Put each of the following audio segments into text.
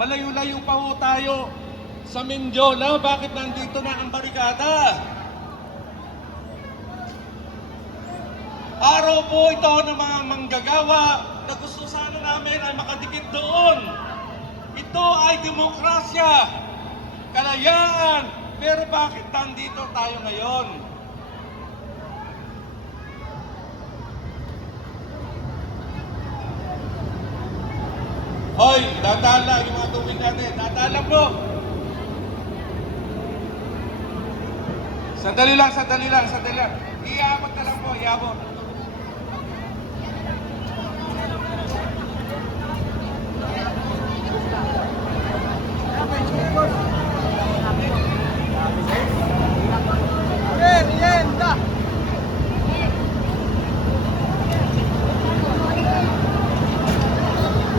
Malayo-layo pa ho tayo sa Mendiola. Bakit nandito na ang barikada? Araw po ito ng mga manggagawa na gusto sana namin ay makadikit doon. Ito ay demokrasya, kalayaan, pero bakit nandito tayo ngayon? Hoy, dadaan lang yung mga tubig natin. Dadaan lang po. Sandali lang. Iabot na lang po, iabot.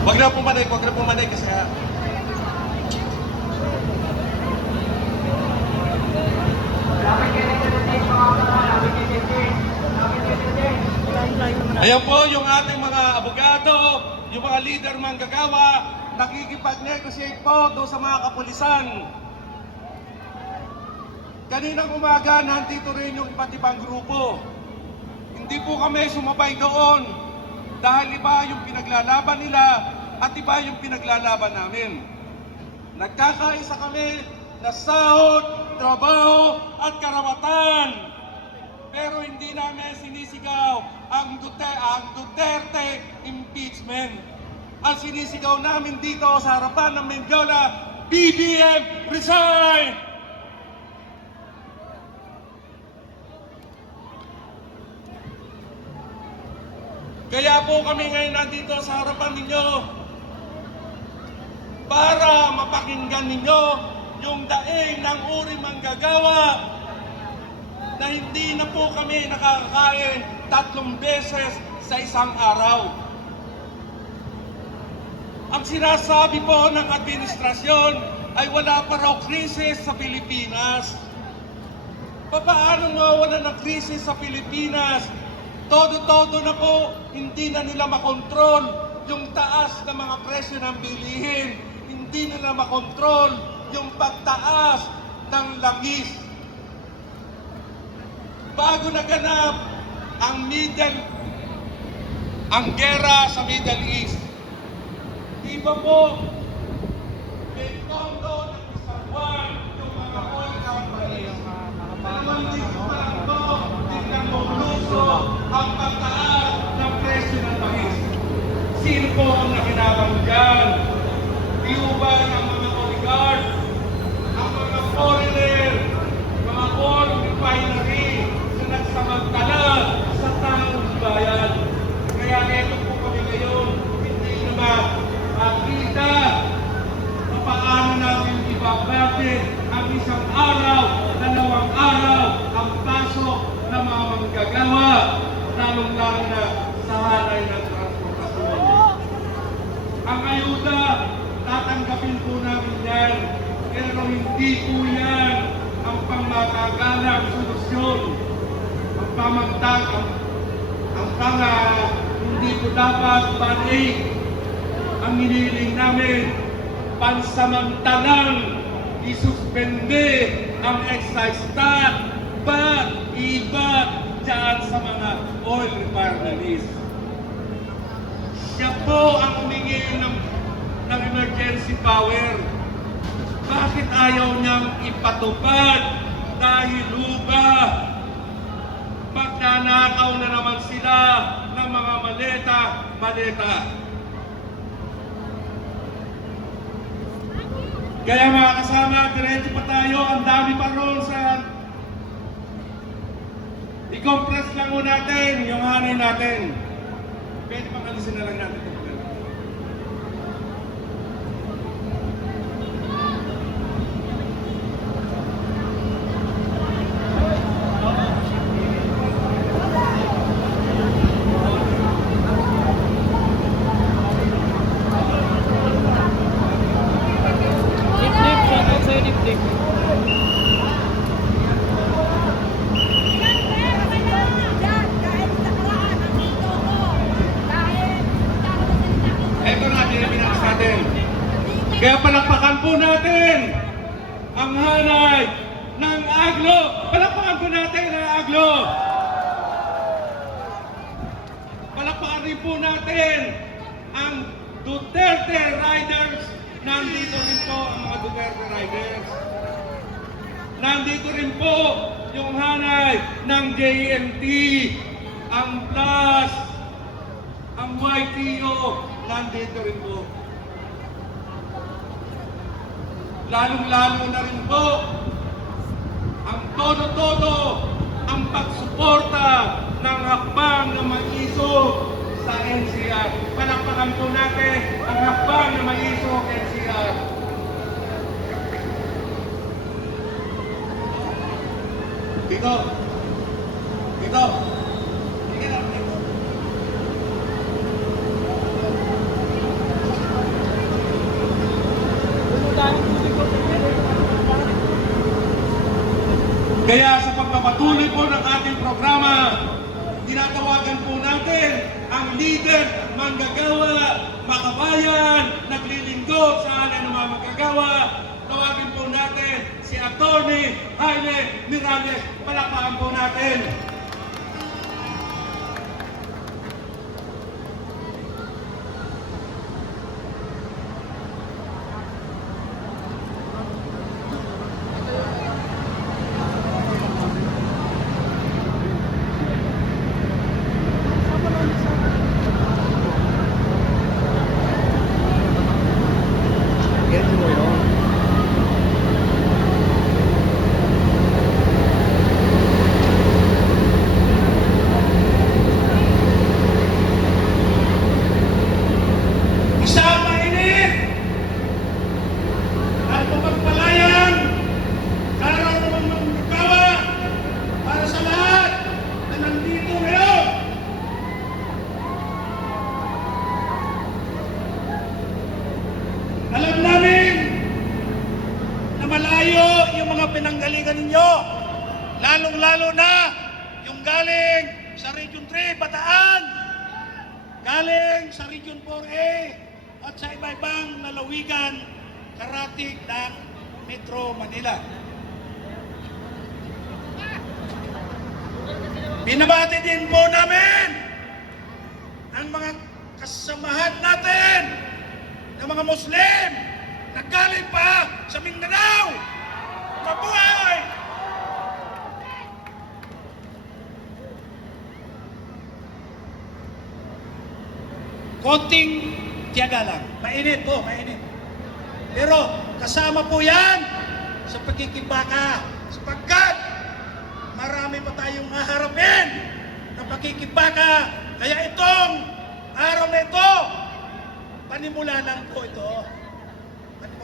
Huwag na pumanay kasi ayan po yung ating mga abogado, yung mga leader manggagawa, nakikipag-negotiate po doon sa mga kapulisan. Kaninang umaga, nandito rin yung iba't ibang grupo. Hindi po kami sumabay doon dahil iba yung pinaglalaban nila at iba yung pinaglalaban namin. Nagkakaisa kami na sahod, trabaho at karapatan. Pero hindi namin sinisigaw ang Duterte impeachment. Ang sinisigaw namin dito sa harapan ng Mendiola, BBM resign! Kaya po kami ngayon nandito sa harapan ninyo para mapakinggan ninyo yung daing ng uri manggagawa na hindi na po kami nakakakain 3 beses sa isang araw. Ang sinasabi po ng administrasyon ay wala pa raw krisis sa Pilipinas. Paano mawawala ng krisis sa Pilipinas? Todo-todo na po, hindi na nila makontrol yung taas ng mga presyo ng bilihin. Hindi nila makontrol yung pagtaas ng langis. Bago naganap ang gera sa Middle East, di ba po, may tondo ng isang buwan yung mga oil companies. Naman dito pa lang po, tingnan mo luso ang pagtaas ng presyo ng langis. Sino po ang nakinabang dyan? Di ba ang mga oligarch, ang mga foreigner, mga oil refinery na nagsamantala sa taong bayan? Kaya ito po kami ngayon, hindi naman makita na paano namin ibabate ang isang araw, 2 araw, ang pasok ng mga manggagawa, lalong-lalo na sa hanay ng transportasyon. Ang ayuda, tatanggapin po namin yan, pero hindi po yan ang pangmatagalang solusyon. Ang pamantag, hindi po dapat balik. Ang hinihiling namin, pansamantalang isuspende ang excise tax, iba dyan sa mga oil refineries. Siya po ang humingi ng emergency power. Bakit ayaw niyang ipatupad? Dahil ba magnanakaw na naman sila ng mga maleta. Kaya mga kasama, diretso pa tayo. Ang dami pa roon sa... I-compress lang mo natin yung hanay natin. Pwede pang alisin na lang natin ito. Kaya palakpakan po natin ang hanay ng Aglo. Palakpakan po natin ang Aglo. Palakpakan rin po natin ang Duterte Riders. Nandito rin po ang mga Duterte Riders. Nandito rin po yung hanay ng JNT, ang PLUS, ang YTO, nandito rin po. Lalong-lalo na rin po ang todo-todo ang pagsuporta ng hakbang na maiso sa NCR. Palakpakan po natin ang hakbang na maiso sa NCR. Dito. Dito. Sige lang, dito. Kaya sa pagpapatuloy po ng ating programa, tinatawagan po natin ang leader, manggagawa, makabayan, naglilingkod sa alin ng mga manggagawa. Tawagin po natin si Atty. Jaime Miralles. Palakpakan po natin. Alam namin na malayo yung mga pinanggalingan ninyo, lalong-lalo na yung galing sa Region 3, Bataan, galing sa Region 4A, at sa iba-ibang lalawigan, karatig ng Metro Manila. Binabati din po namin ang mga kasamahan natin ng mga Muslim na galing pa sa Mindanao. Mabuhay! Konting tiyaga lang. Mainit po, mainit. Pero kasama po yan sa pagkikibaka sapagkat marami pa tayong haharapin na pagkikibaka. Kaya itong araw na ito, panimula lang po ito. Panimula.